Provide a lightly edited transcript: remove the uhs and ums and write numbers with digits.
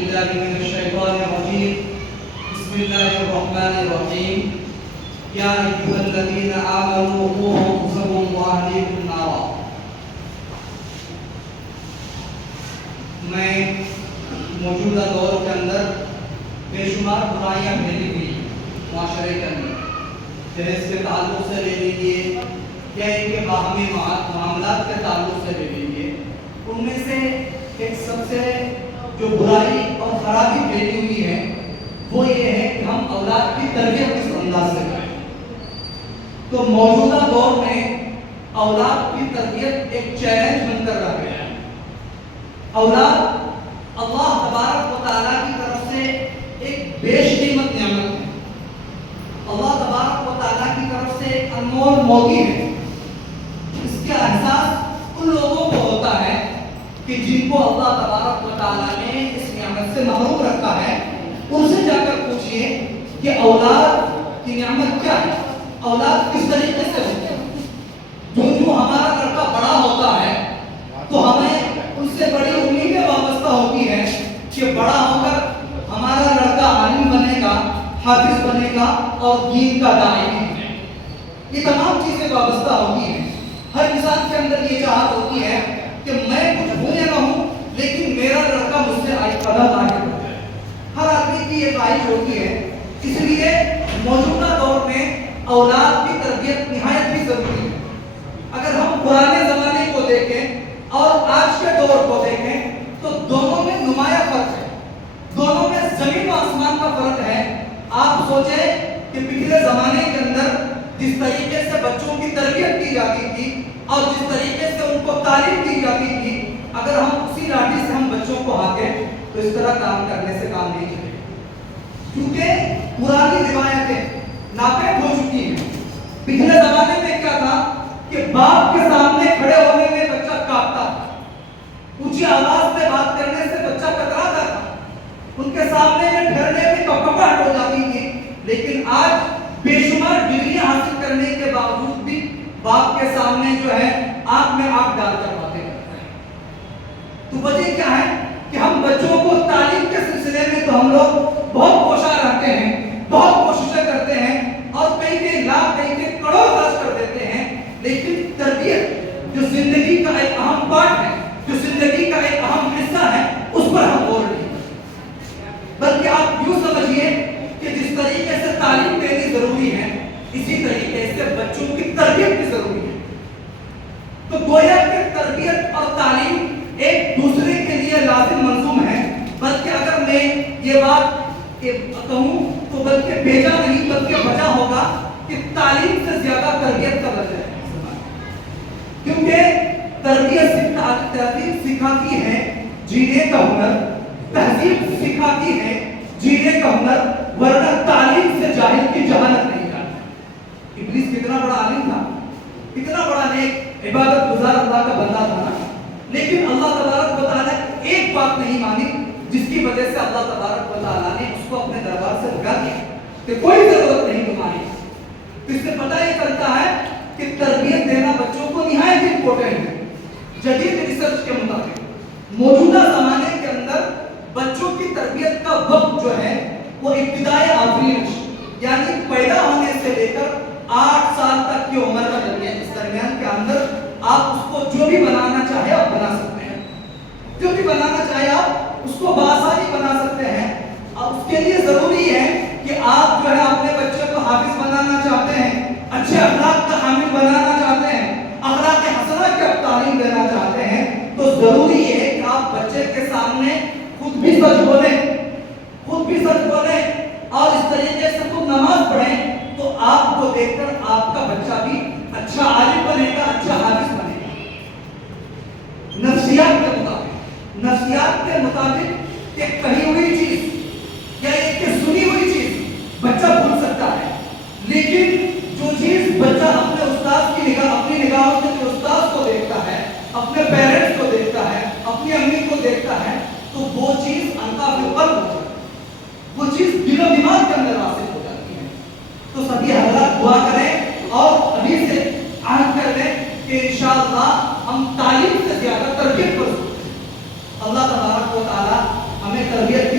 بالله من الشيطان الرجيم بسم الله الرحمن الرحيم يا أيها الذين آمنوا قوا أنفسكم وأهليكم نارا. میں موجودہ دور کے اندر بے شمار برائیاں پھیلی ہوئی معاشرے کے اندر، جہیز کے تعلق سے لے لیجیے یا ان کے باہمی معاملات کے تعلق سے لے لیجیے، ان میں سے ایک سب سے جو برائی اور خرابی پھیلی ہوئی ہے وہ یہ ہے کہ ہم اولاد کی تربیت کس انداز سے کریں. تو موجودہ دور میں اولاد کی تربیت ایک چیلنج بن کر رہ گیا ہے. اولاد اللہ تبارک و تعالیٰ کی طرف سے ایک بیش قیمت نعمت ہے. اللہ تبارک و تعالیٰ کی طرف سے ایک انمول موتی ہے. اس کا احساس ان لوگوں کو ہوتا ہے کہ جن کو اللہ تبارک و تعالیٰ نے اس نعمت سے محروم رکھا ہے. ان سے جا کر پوچھئے کہ اولاد کی نعمت کیا ہے، اولاد کس طریقے سے ہوتی ہے. جو ہمارا لڑکا بڑا ہوتا ہے تو ہمیں ان سے بڑی امیدیں وابستہ ہوتی ہے کہ بڑا ہو کر ہمارا لڑکا عالم بنے گا، حافظ بنے گا اور دین کا داعی بھی بنے گا. یہ تمام چیزیں وابستہ ہوتی ہیں. ہر انسان کے اندر یہ چاہت ہوتی ہے کہ میں کچھ ہوں یا نہ ہوں لیکن میرا لڑکا مجھ سے قدم آگے بڑھ جائے. ہر آدمی کی یہ خواہش ہوتی ہے. اس لیے موجودہ دور میں اولاد کی تربیت نہایت ہی ضروری ہے. اگر ہم پرانے زمانے کو دیکھیں اور آج کے دور کو دیکھیں تو دونوں میں نمایاں فرق ہے. دونوں میں زمین و آسمان کا فرق ہے. آپ سوچیں کہ پچھلے زمانے کے اندر جس طریقے سے بچوں کی تربیت کی جاتی تھی اور جس طریقے سے ان کو تعلیم دی جاتی تھی، اگر ہم اسی لاٹھی سے ہم بچوں کو ہانکیں تو اس طرح کام کرنے سے کام نہیں چلے گا. کیونکہ پرانی روایتیں ناپید ہو چکی ہیں. پچھلے زمانے میں کیا تھا کہ باپ کے سامنے کھڑے ہونے میں بچہ کانپتا تھا، اونچی آواز سے بات کرنے سے بچہ کتراتا تھا، ان کے سامنے میں ٹھہرنے میں کپکپاہٹ ہو جاتی تھی. لیکن آج بے شمار ڈگریاں حاصل کرنے کے باوجود بھی باپ کے سامنے جو ہے آنکھ میں آنکھ ڈال کر باتیں کرتے ہیں. تو وجہ کیا ہے کہ ہم بچوں کو تعلیم کے سلسلے میں تو ہم لوگ بہت کوشاں رہتے ہیں، بہت کوششیں کرتے ہیں اور کئی لاکھ کئی کروڑ خرچ کر دیتے ہیں. لیکن تربیت جو زندگی کا ایک اہم پارٹ ہے، جو زندگی کا ایک اہم حصہ ہے، اس پر ہم غور نہیں کرتے. بلکہ آپ یوں سمجھیے کہ جس طریقے سے تعلیم دینی ضروری ہے اسی طریقے سے بچوں کی تربیت بھی ضروری ہے. تو گویا کہ تربیت اور تعلیم ایک دوسرے کے لیے لازم ملزوم ہے. بلکہ اگر میں یہ بات کہوں تو بلکہ بھیجا نہیں بلکہ بچا ہوگا کہ تعلیم سے زیادہ تربیت کا وجہ ہے. کیونکہ تربیت سکھاتی ہے جینے کا ہنر، تہذیب سکھاتی ہے جینے کا ہنر، ورنہ تعلیم سے جاہل کی جہالت نہیں جاتی. ابلیس کتنا بڑا عالم تھا، کتنا بڑا نیک عبادت گزار اللہ کا بندہ تھا نا، لیکن اللہ تبارک و تعالیٰ ایک بات نہیں مانی جس کی وجہ سے اللہ تبارک و تعالیٰ نے اس کو اپنے دربار سے بھگا دیا کہ کوئی ضرورت نہیں تمہاری. اس سے پتہ یہ چلتا ہے کہ تربیت دینا بچوں کو نہایت امپورٹنٹ ہے. جدید ریسرچ کے مطابق موجودہ زمانے کے اندر بچوں کی تربیت کا وقت جو ہے وہ ابتدائی آفرینش یعنی پیدا ہونے سے لے کر 8 سال تک کی عمر کا درمیان، اس درمیان کے اندر آپ اس کو جو بھی بنانا چاہے آپ بنا سکتے ہیں. جو بھی بنانا چاہے آپ اس کو بآسانی بنا سکتے ہیں. اور اس کے لیے ضروری ہے کہ آپ جو ہے اپنے بچے کو حافظ بنانا چاہتے ہیں، اچھے اخلاق کا حامل بنانا چاہتے ہیں، اخلاق حسنہ کی آپ تعلیم دینا چاہتے ہیں، تو ضروری ہے کہ آپ بچے کے سامنے خود بھی سچ بولیں اور اس طریقے سے خود نماز پڑھیں. تو آپ کو دیکھ کر آپ کا بچہ بھی اچھا عالم بنے گا، اچھا حافظ بنے گا. نفسیات کے مطابق ایک کہی ہوئی چیز یا ایک سنی ہوئی چیز بچہ بھول سکتا ہے، لیکن جو چیز بچہ اپنے استاد کی اپنی نگاہوں سے جو استاد کو دیکھتا ہے، اپنے پیرنٹس کو دیکھتا ہے، اپنی امی کو دیکھتا ہے، تو وہ چیز انقاف قلب ہو جاتی ہے، وہ چیز دل و دماغ کے اندر واصل ہو جاتی ہے. تو سبھی حضرات دعا کریں اور ابھی سے عہد کر لیں کہ انشاءاللہ ہم تعلیم سے زیادہ تربیت پر. اللہ تبارک و تعالی ہمیں تربیت کی